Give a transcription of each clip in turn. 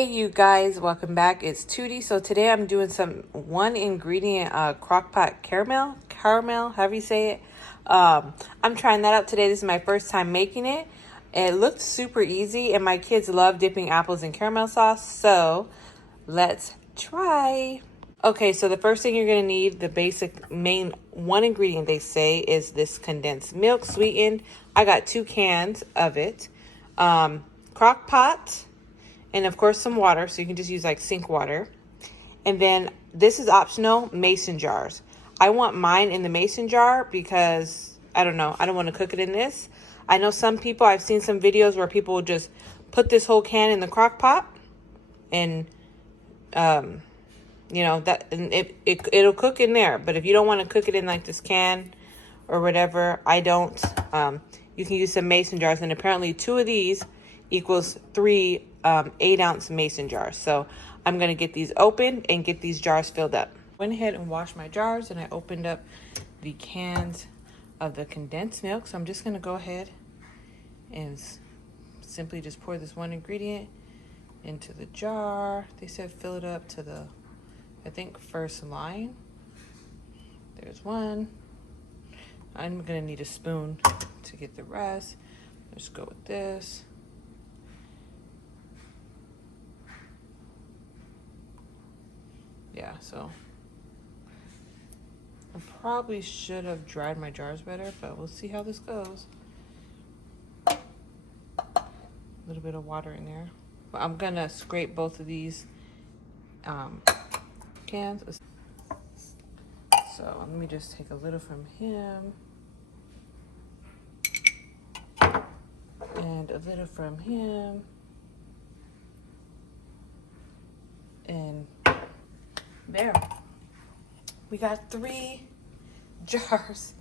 Hey you guys, welcome back. It's Tootie. So today I'm doing some one ingredient crockpot caramel, however you say it. I'm trying that out today. This is my first time making it. It looked super easy and my kids love dipping apples in caramel sauce. So let's try. Okay, so the first thing you're going to need, the basic main one ingredient they say, is this condensed milk sweetened. I got 2 cans of it. Crock pot. And of course some water, so you can just use like sink water. And then this is optional, mason jars. I want mine in the mason jar because, I don't know, I don't want to cook it in this. I know some people, I've seen some videos where people will just put this whole can in the crock pot and, you know, that and it'll cook in there. But if you don't want to cook it in like this can or whatever, I don't. You can use some mason jars, and apparently 2 of these equals 3 8-ounce mason jars. So I'm going to get these open and get these jars filled up. Went ahead and washed my jars, and I opened up the cans of the condensed milk. So I'm just going to go ahead and simply just pour this one ingredient into the jar. They said fill it up to the, I think, first line. There's one. I'm going to need a spoon to get the rest. Let's go with this. Yeah, so I probably should have dried my jars better, but we'll see how this goes. A little bit of water in there. But I'm gonna scrape both of these cans. So let me just take a little from him and a little from him, and there, we got 3 jars.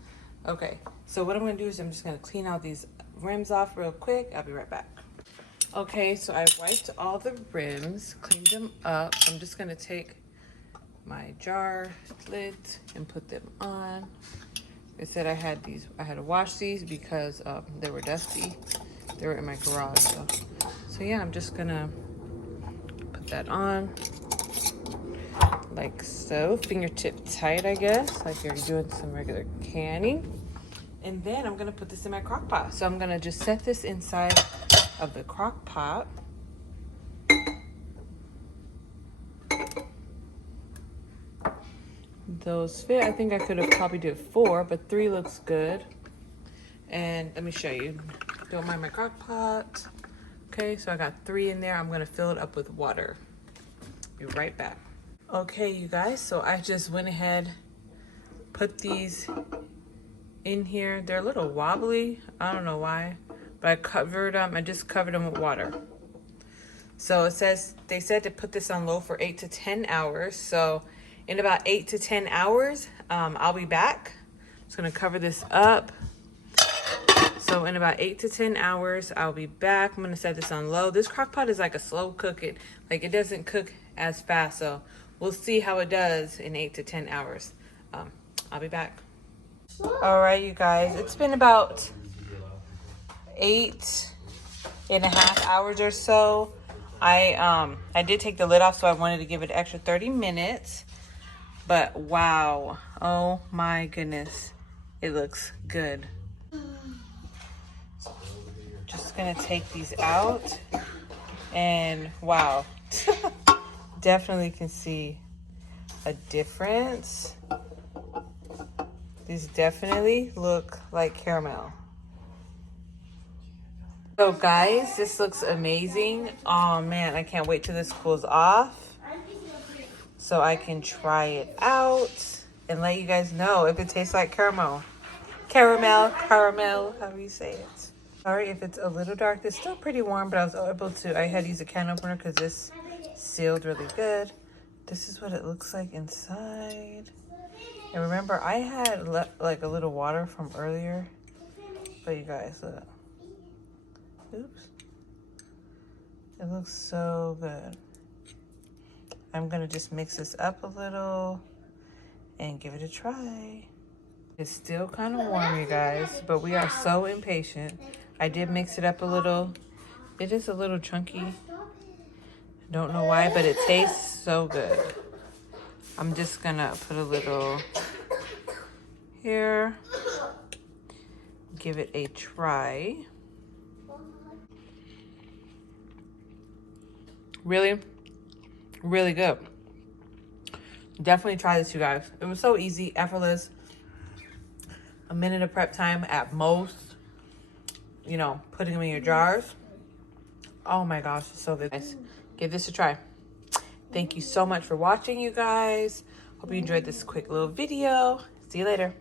Okay, so what I'm gonna do is I'm just gonna clean all these rims off real quick. I'll be right back. Okay, so I wiped all the rims, cleaned them up. I'm just gonna take my jar lids and put them on. They said I had to wash these because they were dusty. They were in my garage. So yeah, I'm just gonna put that on. Like so, fingertip tight, I guess, like you're doing some regular canning. And then I'm gonna put this in my crock pot. So I'm gonna just set this inside of the crock pot. Those fit. I think I could have probably did 4, but 3 looks good. And let me show you. Don't mind my crock pot. Okay, so I got 3 in there. I'm gonna fill it up with water. Be right back. Okay, you guys, so I just went ahead, put these in here. They're a little wobbly. I don't know why, but I just covered them with water. So it says, they said to put this on low for 8 to 10 hours. So in about 8 to 10 hours, I'll be back. I'm just gonna cover this up. So in about 8 to 10 hours, I'll be back. I'm gonna set this on low. This crock pot is like a slow cook. It doesn't cook as fast. So we'll see how it does in 8 to 10 hours. I'll be back. All right, you guys, it's been about 8.5 hours or so. I did take the lid off, so I wanted to give it an extra 30 minutes. But wow, oh my goodness, it looks good. Just gonna take these out, and wow. Definitely can see a difference. These definitely look like caramel. So guys, this looks amazing. Oh man, I can't wait till this cools off so I can try it out and let you guys know if it tastes like caramel. Caramel, however you say it. Sorry if it's a little dark. It's still pretty warm, but I had to use a can opener because this sealed really good. This is what it looks like inside. And remember, I had like a little water from earlier, but you guys, look. Oops. It looks so good. I'm gonna just mix this up a little and give it a try. It's still kind of warm, you guys, but we are so impatient. I did mix it up a little. It is a little chunky. Don't know why, but it tastes so good. I'm just gonna put a little here. Give it a try. Really, really good. Definitely try this, you guys. It was so easy, effortless. A minute of prep time at most. You know, putting them in your jars. Oh my gosh, it's so good. Guys, give this a try. Thank you so much for watching, you guys. Hope you enjoyed this quick little video. See you later.